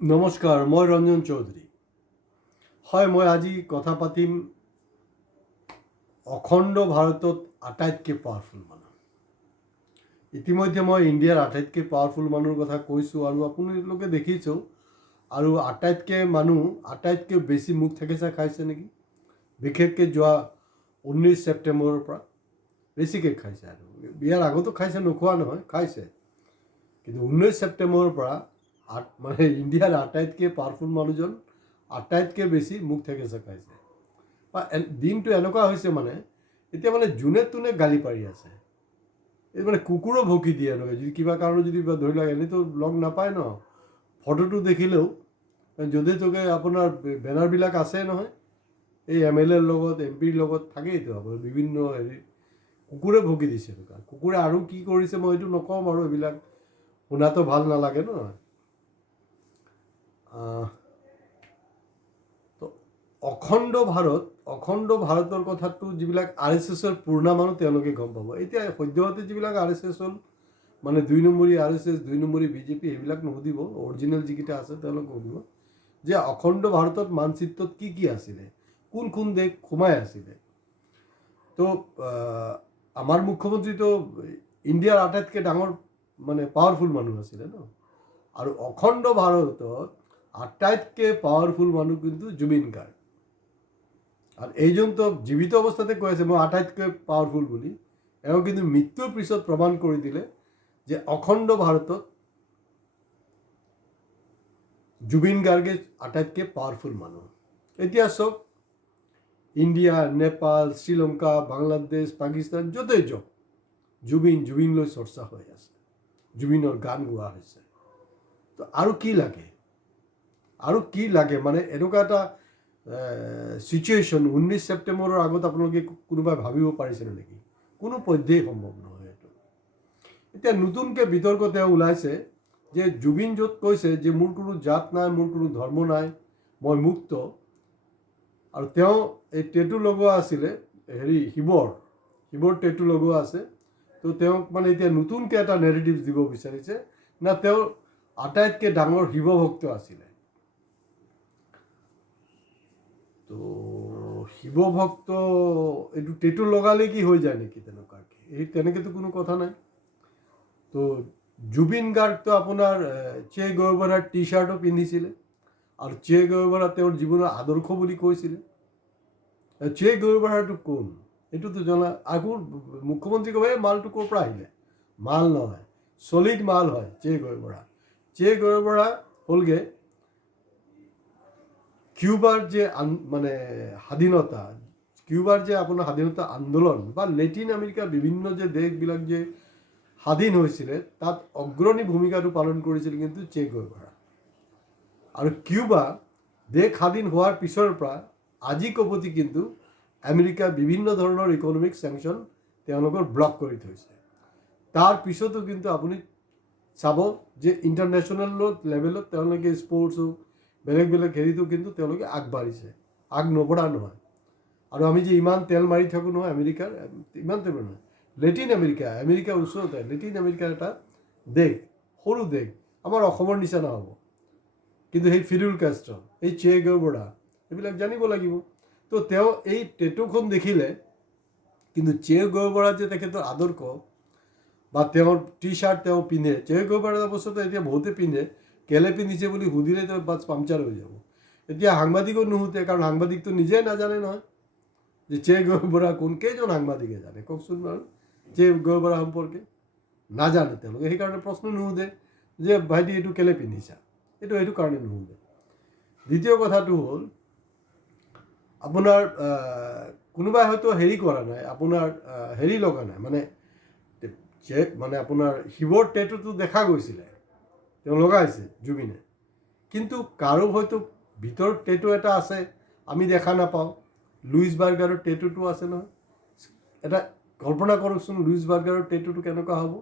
নমস্কাৰ, মই ৰঞ্জন চৌধুৰী। হয়, মই আজি কথা পাতিম অখণ্ড ভাৰতত আটাইতকৈ পাৱাৰফুল মানুহ। ইতিমধ্যে মই ইণ্ডিয়াৰ আটাইতকৈ পাৱাৰফুল মানুহৰ কথা কৈছোঁ আৰু আপোনালোকে দেখিছোঁ। আৰু আটাইতকৈ বেছি মুখ থেকেচা খাইছে নেকি, বিশেষকৈ যোৱা 19 ছেপ্টেম্বৰৰ পৰা বেছিকৈ খাইছে। আৰু ইয়াৰ আগতো খাইছে, নোখোৱা নহয়, খাইছে। কিন্তু 19 ছেপ্টেম্বৰৰ পৰা ইণ্ডিয়াৰ আটাইতকৈ পাৱাৰফুল মানুহজন আটাইতকৈ বেছি মুখ থেকেচা খাইছে। বা দিনটো এনেকুৱা হৈছে এতিয়া যোনে তোনে গালি পাৰি আছে। এই কুকুৰো ভকি দিয়ে এনেকৈ, যদি কিবা কাৰণত যদি ধৰি লওক এনেইতো লগ নাপায় ন, ফটোটো দেখিলেও য'তে ত'তে আপোনাৰ বেনাৰবিলাক আছে নহয়, এই MLAৰ লগত MP লগত থাকেইতো আপোনাৰ বিভিন্ন কুকুৰে ভকি দিছে। এনেকুৱা কুকুৰে আৰু কি কৰিছে মই এইটো নকওঁ বাৰু, এইবিলাক শুনাটো ভাল নালাগে ন। তো অখণ্ড ভাৰতৰ কথাটো যিবিলাক RSSৰ পুৰণা মানুহ তেওঁলোকে গম পাব। এতিয়া সদ্যহতে যিবিলাক RSS হ'ল, 2 নম্বৰী RSS, 2 নম্বৰী BJP, সেইবিলাক নুসুধিব। অৰিজিনেল যিকেইটা আছে তেওঁলোকে সুধিব যে অখণ্ড ভাৰতত মানচিত্ৰত কি কি আছিলে, কোন কোন দেশ সোমাই আছিলে। তো আমাৰ মুখ্যমন্ত্ৰীটো ইণ্ডিয়াৰ আটাইতকৈ ডাঙৰ পাৱাৰফুল মানুহ আছিলে ন। আৰু অখণ্ড ভাৰতত আটাইতকৈ পাৱাৰফুল মানুহ কিন্তু জুবিন গাৰ্গ। আৰ এইজন তো জীবিত অৱস্থাতে কৈ আছে মই আটাইতকৈ পাৱাৰফুল বুলি। এওঁ কিন্তু মৃত্যুৰ পিছত প্ৰমাণ কৰি দিলে যে অখণ্ড ভাৰতত জুবিন গাৰ্গে আটাইতকৈ পাৱাৰফুল মানুহ। এতিয়া চব ইণ্ডিয়া, নেপাল, শ্ৰীলংকা, বাংলাদেশ, পাকিস্তান য'তেই যাওক জুবিনলৈ চৰ্চা হৈ আছে, জুবিনৰ গান গোৱা হৈছে। তো আৰু কি লাগে, এনেকুৱা এটা চিটুৱেশ্যন 19 ছেপ্টেম্বৰৰ আগত আপোনালোকে কোনোবাই ভাবিব পাৰিছিলে নেকি? কোনো পধ্যেই সম্ভৱ নহয় এইটো। এতিয়া নতুনকৈ বিতৰ্ক তেওঁ ওলাইছে যে জুবিন য'ত কৈছে যে মোৰ কোনো জাত নাই, মোৰ কোনো ধৰ্ম নাই, মই মুক্ত। আৰু তেওঁ এই টেটু লগোৱা আছিলে শিৱৰ টেটু লগোৱা আছে। তো তেওঁক এতিয়া নতুনকৈ এটা নেৰেটিভ দিব বিচাৰিছে না তেওঁ আটাইতকৈ ডাঙৰ শিৱ ভক্ত আছিলে। তো শিৱ ভক্ত এইটো টেটু লগালে কি হৈ যায় নেকি তেনেকুৱাকৈ? তেনেকৈতো কোনো কথা নাই। তো জুবিন গাৰ্গটো আপোনাৰ চে গুয়েভাৰাৰ টি-শ্বাৰ্টো পিন্ধিছিলে আৰু চে গুয়েভাৰা তেওঁৰ জীৱনৰ আদৰ্শ বুলি কৈছিলে। চে গুয়েভাৰাটো কোন এইটোতো জনা। আকৌ মুখ্যমন্ত্ৰী কয় এই মালটো ক'ৰ পৰা আহিলে? মাল নহয়, চলিড মাল হয় চে গুয়েভাৰা। চে গুয়েভাৰা হ'লগৈ কিউবাৰ যে স্বাধীনতা আন্দোলন বা লেটিন আমেৰিকাৰ বিভিন্ন যে দেশবিলাক যে স্বাধীন হৈছিলে তাত অগ্ৰণী ভূমিকাটো পালন কৰিছিল কিন্তু চে গুয়েভাৰা। আৰু কিউবা দেশ স্বাধীন হোৱাৰ পিছৰ পৰা আজি কপতি কিন্তু আমেৰিকাৰ বিভিন্ন ধৰণৰ ইকনমিক চেংচন তেওঁলোকৰ ব্লক কৰি থৈছে। তাৰ পিছতো কিন্তু আপুনি চাব যে ইণ্টাৰনেশ্যনেল লেভেলত তেওঁলোকে স্পৰ্টছ হওক বেলেগ হেৰিটো কিন্তু তেওঁলোকে আগবাঢ়িছে, নবঢ়া নহয়। আৰু আমি যে ইমান তেল মাৰি থাকোঁ নহয় আমেৰিকাৰ, ইমান তেল নহয়। আমেৰিকাৰ ওচৰতে লেটিন আমেৰিকাৰ এটা দেশ, সৰু দেশ, আমাৰ অসমৰ নিচিনা হ'ব। কিন্তু সেই ফিডেল কাষ্ট্ৰ, এই চে গুয়েভাৰা এইবিলাক জানিব লাগিব। তো তেওঁ এই টেটুখন দেখিলে কিন্তু চে গুয়েভাৰা যে তেখেতৰ আদৰ্শ বা তেওঁৰ টি-শ্বাৰ্ট তেওঁ পিন্ধে, চে গুয়েভাৰা অৱশ্যে এতিয়া বহুতে পিন্ধে, কেলে পিন্ধিছে বুলি সুধিলে তেওঁ বাছ পাংচাৰ হৈ যাব। এতিয়া সাংবাদিকো নুসুধে, কাৰণ সাংবাদিকটো নিজে নাজানে নহয় যে চে গুয়েভাৰা কোন। কেইজন সাংবাদিকে জানে কওকচোন বাৰু চে গুয়েভাৰা সম্পৰ্কে? নাজানে তেওঁলোকে, সেইকাৰণে প্ৰশ্ন নুসুধে যে ভাইটি এইটো কেলে পিন্ধিছা, সেইটো কাৰণে নুসুধে। দ্বিতীয় কথাটো হ'ল আপোনাৰ কোনোবাই হয়তো কৰা নাই, আপোনাৰ লগা নাই আপোনাৰ শিৱৰ টেটুটো দেখা গৈছিলে, তেওঁ লগাইছে জুবিনে। কিন্তু কাৰো হয়তো ভিতৰত টেটু এটা আছে আমি দেখা নাপাওঁ। লুইচ বাৰ্গাৰৰ টেটুটো আছে নহয়। এটা কল্পনা কৰকচোন লুইচ বাৰ্গাৰৰ টেটুটো কেনেকুৱা হ'ব।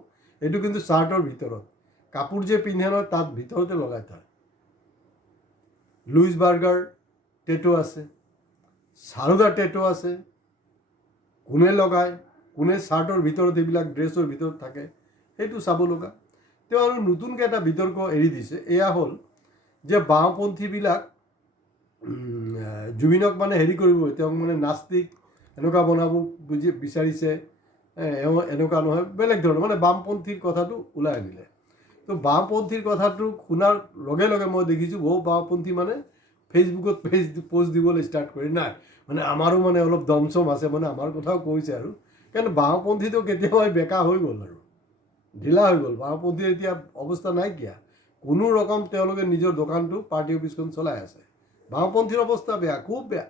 এইটো কিন্তু চাৰ্টৰ ভিতৰত, কাপোৰ যে পিন্ধে নহয় তাত ভিতৰতে লগাই থয়। লুইচ বাৰ্গাৰ টেটু আছে, সাৰদা টেটু আছে। কোনে লগায়, কোনে চাৰ্টৰ ভিতৰত এইবিলাক ড্ৰেছৰ ভিতৰত থাকে, সেইটো চাব লগা। তেওঁ আৰু নতুনকৈ এটা বিতৰ্ক এৰি দিছে। এয়া হ'ল যে বাওঁপন্থীবিলাক জুবিনক মানে হেৰি কৰিব, তেওঁক মানে নাস্তিক এনেকুৱা বনাব বিচাৰিছে, এনেকুৱা নহয়, বেলেগ ধৰণৰ মানে বামপন্থীৰ কথাটো ওলাই আনিলে। তো বাওঁপন্থীৰ কথাটো শুনাৰ লগে লগে মই দেখিছোঁ বহু বাওঁপন্থী মানে ফেচবুকত পোষ্ট দিবলৈ ষ্টাৰ্ট কৰি, নাই মানে আমাৰো মানে অলপ দমচম আছে, মানে আমাৰ কথাও কৈছে আৰু, কাৰণ বাওঁপন্থীটো কেতিয়াবাই বেকা হৈ গ'ল আৰু ঢিলা হৈ গ'ল। বাওঁপন্থীৰ এতিয়া অৱস্থা নাইকিয়া, কোনো ৰকম তেওঁলোকে নিজৰ দোকানটো পাৰ্টি অফিচখন চলাই আছে। বাওঁপন্থীৰ অৱস্থা বেয়া, খুব বেয়া,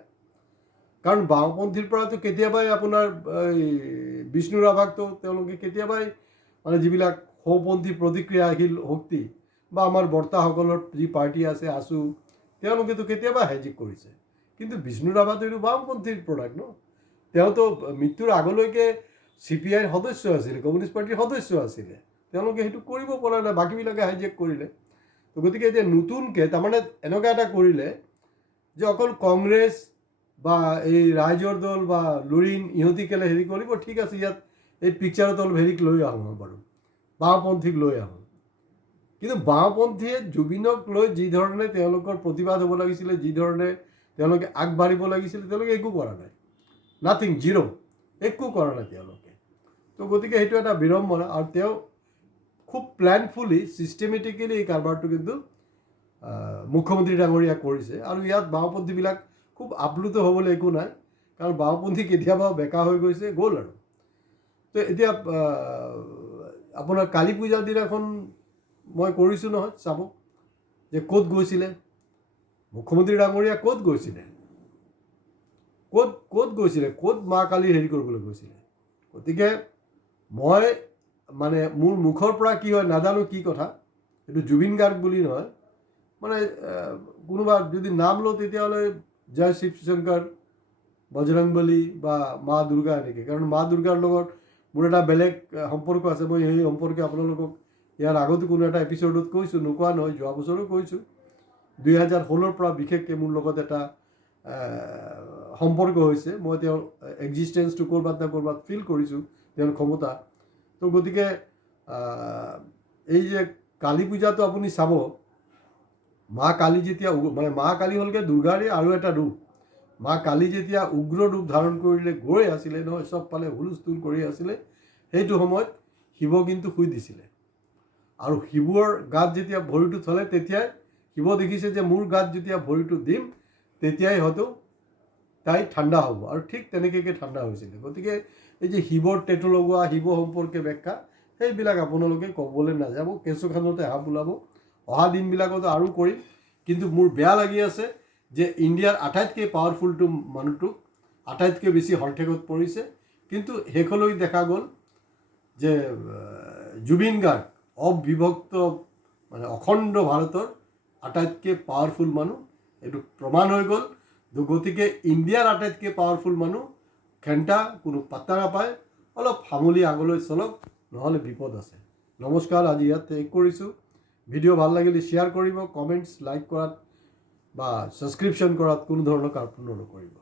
কাৰণ বাওঁপন্থীৰ পৰাতো কেতিয়াবাই আপোনাৰ এই বিষ্ণু ৰাভাকতো তেওঁলোকে কেতিয়াবাই মানে যিবিলাক সৌপন্থী প্ৰতিক্ৰিয়াশীল শক্তি বা আমাৰ বৰ্তাসকলৰ যি পাৰ্টি আছে আছু, তেওঁলোকেতো কেতিয়াবা হেজিক কৰিছে। কিন্তু বিষ্ণু ৰাভাটো এইটো বাওঁপন্থীৰ প্ৰডাক্ট ন, তেওঁতো মৃত্যুৰ আগলৈকে CPIৰ সদস্য আছিলে, কমিউনিষ্ট পাৰ্টীৰ সদস্য আছিলে, তেওঁলোকে সেইটো কৰিব পৰা নাই, বাকীবিলাকে হাইজেক কৰিলে। তো গতিকে এতিয়া নতুনকৈ তাৰমানে এনেকুৱা এটা কৰিলে যে অকল কংগ্ৰেছ বা এই ৰাইজৰ দল বা লুৰিণ ইহঁতি কেলে হেৰি কৰিব, ঠিক আছে ইয়াত এই পিকচাৰত অলপ হেৰিক লৈ আহোঁ বাৰু, বাওঁপন্থীক লৈ আহোঁ। কিন্তু বাওঁপন্থীয়ে জুবিনক লৈ যি ধৰণে তেওঁলোকৰ প্ৰতিবাদ হ'ব লাগিছিলে, যি ধৰণে তেওঁলোকে আগবাঢ়িব লাগিছিলে, তেওঁলোকে একো কৰা নাই, নাথিং, জিৰ', একো কৰা নাই তেওঁলোকে। তো গতিকে সেইটো এটা বিড়ম্বনা, আৰু তেওঁ খুব প্লেনফুলি ছিষ্টেমেটিকেলি এই কাৰবাৰটো কিন্তু মুখ্যমন্ত্ৰী ডাঙৰীয়া কৰিছে। আৰু ইয়াত বাওঁপন্থীবিলাক খুব আপ্লুত হ'বলৈ একো নাই, কাৰণ বাওঁপন্থী কেতিয়াবা বেকা হৈ গৈছে, গ'ল আৰু। তো এতিয়া আপোনাৰ কালী পূজাৰ দিনাখন মই কৰিছোঁ নহয় চাব, যে ক'ত গৈছিলে মুখ্যমন্ত্ৰী ডাঙৰীয়া, ক'ত গৈছিলে, ক'ত গৈছিলে, ক'ত মা কালী হেৰি কৰিবলৈ গৈছিলে। গতিকে মই মানে মোৰ মুখৰ পৰা কি হয় নাজানো, কি কথা, এইটো জুবিন গাৰ্গ বুলি নহয়, মানে কোনোবা যদি নাম লওঁ তেতিয়াহ'লে জয় শিৱ শংকৰ, বজৰংবলী বা মা দুৰ্গা এনেকৈ, কাৰণ মা দুৰ্গাৰ লগত মোৰ এটা বেলেগ সম্পৰ্ক আছে। মই সেই সম্পৰ্কে আপোনালোকক ইয়াৰ আগতো কোনো এটা এপিছ'ডত কৈছোঁ, নোকোৱা নহয়, যোৱা বছৰো কৈছোঁ। 2016 পৰা বিশেষকৈ মোৰ লগত এটা সম্পৰ্ক হৈছে, মই তেওঁৰ এক্সিষ্টেঞ্চটো ক'ৰবাত না ক'ৰবাত ফিল কৰিছোঁ, তেওঁৰ ক্ষমতা। তো গতিকে এই যে কালী পূজাটো আপুনি চাব, মা কালী যেতিয়া মানে মা কালী হ'লগৈ দুৰ্গাৰে আৰু এটা ৰূপ। মা কালী যেতিয়া উগ্ৰ ৰূপ ধাৰণ কৰিলে গৈ আছিলে নহয়, চবফালে হুলস্থুল কৰি আছিলে, সেইটো সময়ত শিৱ কিন্তু শুই দিছিলে। আৰু শিৱৰ গাত যেতিয়া ভৰিটো থলে, তেতিয়াই শিৱ দেখিছে যে মোৰ গাত যেতিয়া ভৰিটো দিম তেতিয়াই হয়তো তাই ঠাণ্ডা হ'ব, আৰু ঠিক তেনেকৈ ঠাণ্ডা হৈছিলে। গতিকে এই যে শিৱৰ টেটু লগোৱা, শিৱ সম্পৰ্কে ব্যাখ্যা, সেইবিলাক আপোনালোকে ক'বলৈ নাযাব, কেঁচুখানতে হাঁহ ওলাব। অহা দিনবিলাকতো আৰু কৰিম, কিন্তু মোৰ বেয়া লাগি আছে যে ইণ্ডিয়াৰ আটাইতকৈ পাৱাৰফুলটো মানুহটোক আটাইতকৈ বেছি হলঠেকত পৰিছে। কিন্তু শেষলৈ দেখা গ'ল যে জুবিন গাৰ্গ অবিভক্ত মানে অখণ্ড ভাৰতৰ আটাইতকৈ পাৱাৰফুল মানুহ, এইটো প্ৰমাণ হৈ গ'ল। গতিকে ইণ্ডিয়াৰ আটাইতকৈ পাৱাৰফুল মানুহ ঘণ্টা কোনো পাত্তা নাপায়, অলপ সামলি আগলৈ চলক, নহ'লে বিপদ আছে। নমস্কাৰ, আজি ইয়াত শেষ কৰিছোঁ। ভিডিঅ' ভাল লাগিলে শ্বেয়াৰ কৰিব, কমেণ্টছ লাইক কৰাত বা ছাবস্ক্ৰিপশ্যন কৰাত কোনো ধৰণৰ কাৰ্পণ্য নকৰিব।